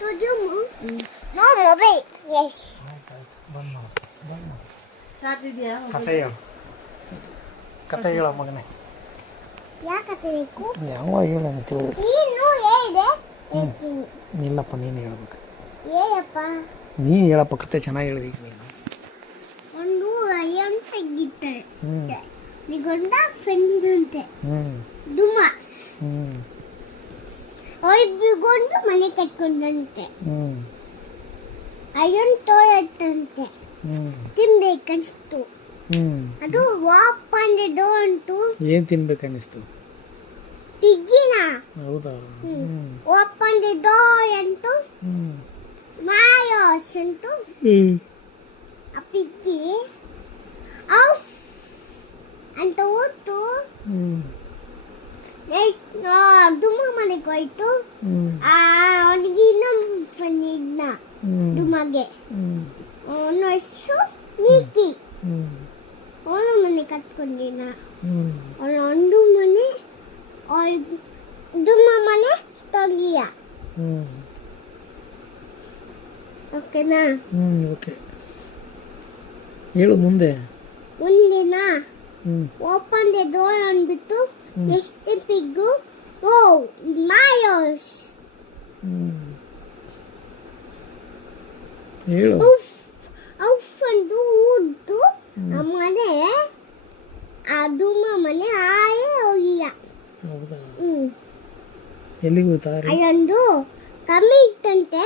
to do S charge ಇದೆಯಾ? ಕತೆ ಹೇಳು. ಕತೆ ಹೇಳ ಮಗನೇ. ಯಾಕತ್ತೆ ಬೇಕು? ಯಾವ ಹೇಳ ತಿಳಿದು ನೀನು ಹೇಳಿದೆ. ಇಲ್ಲಪ್ಪ ನೀನು ಹೇಳ್ಬೇಕು. ಏಯಪ್ಪ ನೀ ಹೇಳಪ್ಪ ಕತೆ ಚೆನ್ನಾಗಿ ಹೇಳಿದಿ ನೀನು. ಒಂದು ಅಯ್ಯನ್ ತೆಗಿತಾರೆ ನೀ ನಿಗೊಂಡ ಫ್ರೆಂಡ್ ಅಂತೆ ಹ್ಞೂ ಡುಮ. ಹ್ಞೂ ಒಯ್ಬಿಗೊಂಡು ಮನೆ ಕಟ್ಕೊಂಡಂತೆ. ಅಯ್ಯನ್ ತೋಯತ್ತಂತೆ. ಹ್ಞೂ ಅದು ವಾಪ್ ಅಂದಿದ್ದು ಅಂತು ಏನು ತಿನ್ಬೇಕನ್ನಿಸ್ತು? ಪಿಜ್ಜಿನ. ಹೌದಾ? ಓಪನ್ ವಾಪ್ ಅಂದಿದ್ದೋ ಅಂತು ಮಾಯೋಸ್ ಅಂತು ಆ ಪಿಜ್ಜಿ. ಔಫ್ ಅಂತ ಊತು ಹ್ಞೂ ಡುಮ್ಮ ಮನೆಗೆ ಹೋಯ್ತು. ಹ್ಞೂ ಆ ಅವನಿಗೆ ಇನ್ನೊಂದು ಫ್ರೆಂಡ್ ಇದ್ನ. ಡುಮಗೆ ಅವನ ಹೆಸರು ನೀತಿ ಅವನು ಮನೆ ಕಟ್ಕೊಂಡಿನ. ಹ್ಞೂ ಅವನ ಒಂದು ಮನೆ ಡುಮ್ಮ ಮನೆ ತೊಗಿಯ. ಓಕೆನಾ? ಓಕೆ. ಹೇಳು ಮುಂದೆ. ಮುಂದಿನ ಓಪನ್ ದ ಡೋರ್ ಅಂದ್ಬಿಟ್ಟು ನೆಕ್ಸ್ಟ್ ಪಿಗ್ಗು ಓ ಇದು ಮಾಯೋಸ್ ಹೇಳು ಅಂದು ಊದ್ದು ಆ ಮನೆ ಅದು ಮನೆ ಆಯೇ ಹೋಗಿಯ ಹೌದಾ? ಎಲ್ಲಿಗೆ ಹೋಗ್ತಾರೆ ಅದೊಂದು ಕಮ್ಮಿ ಇತ್ತಂತೆ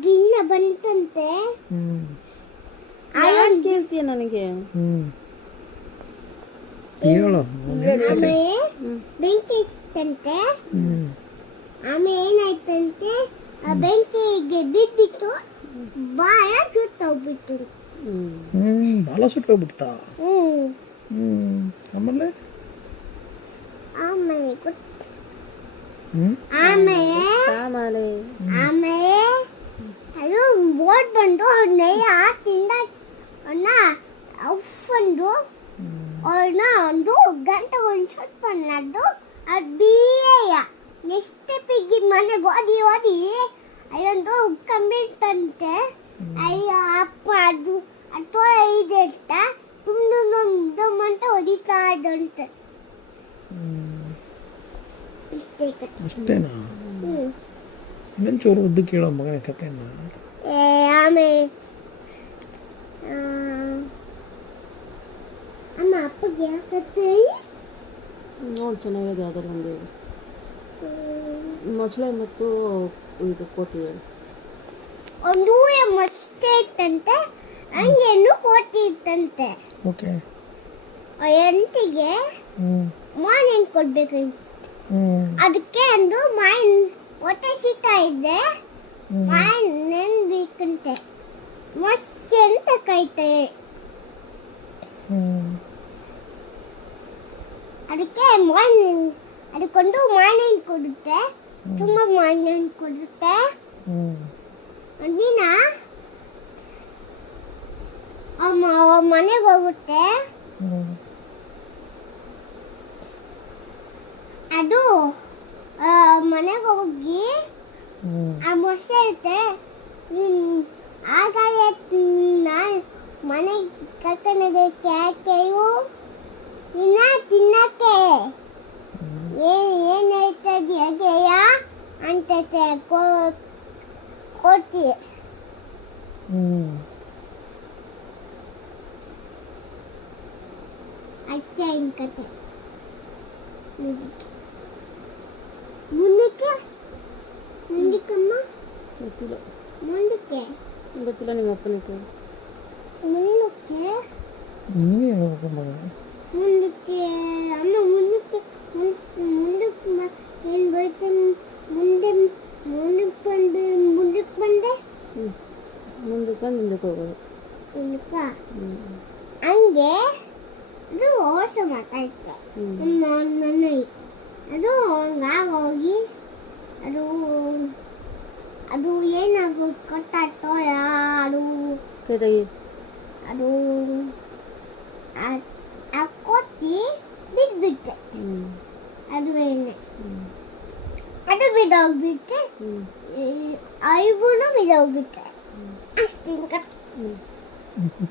ಗಿನ್ನ ಬಂತಂತೆ. ಕೇಳ್ತೀಯ ನನಗೆ? ಹ್ಞೂ ಹೇಳು. ಆಮೇಲೆ ಬೆಂಕಿ ಇತ್ತಂತೆ ಆಮೆ ಆಮೇಲೆ ಏನಾಯ್ತಂತೆ? ಆ ಬೆಂಕಿಗೆ ಬಿದ್ಬಿಟ್ಟು ಬಾಯ ಸುತ್ತೋಗ್ಬಿಟ್ಟು ಹ್ಮ್ ಹ್ಞೂ ಭಾಳ ಸುಟ್ಟೋಗ್ಬಿಡ್ತಾ ಹ್ಮ್ ಹ್ಞೂ ಆಮೇಲೆ ಆಮೇಲೆ ಹ್ಞೂ ಆಮೇಲೆ ಆಮೇಲೆ ಆಮೇಲೆ ಅದು ಬೋಟ್ ಬಂದು ಅವ್ರ ನೆಯ್ಯ ತಿಂದ ಅವನ್ನ ಅಫ್ಫಂದು ಅವ್ರನ್ನ ಒಂದು ಗಂಟೆ ಒಂದು ಸ್ವಲ್ಪ ನಡ್ದು ಅದು ಬೀಯ ನೆಕ್ಸ್ಟ್ ಪಿಗ್ಗಿ ಮನೆಗೆ ಓಡಿ ಓದಿ ಅಲ್ಲೊಂದು ಕಂಬಿ ತಂತೆ. ಅಯ್ಯೋ ಅಪ್ಪ ಅದು ಅದು ಇದೆ ಅಂತ ತುಂಬ ದಮ್ ಅಂತ ಹೊಡಿತಾ ಇದ್ದಂತೆ ಇಷ್ಟೇ ಕತೆ. ಅಷ್ಟೇನಾ? ಇನ್ನೊಂದು ಚೂರು ಉದ್ದು ಕೇಳೋ ಮಗನ ಕತೆನ? ಏ ಆಮೇಲೆ ಅಪ್ಪಗೆ ಯಾಕತ್ತೆ ನೋಡಿ ಚೆನ್ನಾಗಿದೆ ಅದರ ಒಂದು. ಮೊಸಳೆ ಮತ್ತು ಇದು ಕೋತಿ ಒಂದು ಒಂದು ಮಸ್ತೆ ಇತ್ತಂತೆ ಹಂಗೇನು ಕೋತಿ ಇತ್ತಂತೆ. ಓಕೆ. ಎಂಟಿಗೆ ಮಾರ್ನಿಂಗ್ ಕೊಡ್ಬೇಕು ಅದಕ್ಕೆ ಒಂದು ಮಾಯಿನ್ ಹೊಟ್ಟೆ ಶೀತ ಇದೆ. ಮಾಯಿನ್ ನೆನ್ಬೇಕಂತೆ ಮಸ್ತ್ ಅಂತ ಕೈತೆ ಹ್ಞೂ ಅದಕ್ಕೆ ಮಾರ್ನಿಂಗ್ ಅದಕ್ಕೊಂದು ಮಾರ್ನಿಂಗ್ ಕೊಡುತ್ತೆ. ತುಂಬ ಮಾರ್ನಿಂಗ್ ಕೊಡುತ್ತೆ. ಒಂದಿನ ಮನೆಗೆ ಹೋಗುತ್ತೆ. ಅದು ಮನೆಗೆ ಹೋಗಿ ಆ ಮೊಸೆ ಇರುತ್ತೆ てて、こ、こっち。うん。明日に勝て。無理か。無理か。無理かま。無理か。എന്തൊക്കെയാണ് മൂപ്പൻ നിൽക്കുന്നത് മുന്നിലൊക്കെ മുന്നിലൊക്കെ ಮುಂದಕ್ಕೆ ಬಂದು ಹಿಂದಕ್ಕೆ ಹೋಗೋದು ಮುಂದಕ್ಕ ಹ್ಞೂ ಹಂಗೆ ಅದು ಹೊಸ ಮಾತಾಡ್ತೆ ಹ್ಞೂ ನಮ್ಮ ಮನೆ ಅದು ಹಂಗಾಗೋಗಿ ಅದು ಅದು ಏನಾಗೋದು ಗೊತ್ತಾಯ್ತೋ ಅದು ಕೈ ತೆಗಿ ಅದು ಆ- ಆ ಕೋತಿ ಬಿದ್ಬಿಟ್ಟೆ ಹ್ಞೂ ಅದು ಮೇಲೆ ಹ್ಞೂ ಅದು ಬಿದ್ದೋಗ್ಬಿಟ್ಟೆ ಹ್ಞೂ ಈ ಐಬೂನು ಬಿದ್ದೋಗುತ್ತೆ 啊，嗯，嗯嗯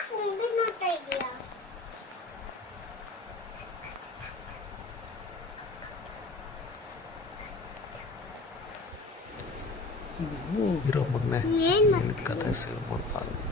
ಇರೋ ಮಗನೇ ಏನ್ ಹೇಳಿದ ಕತೆ ಸೇವ್ ಮಾಡ್ತಾ ಇದ್ದೀನಿ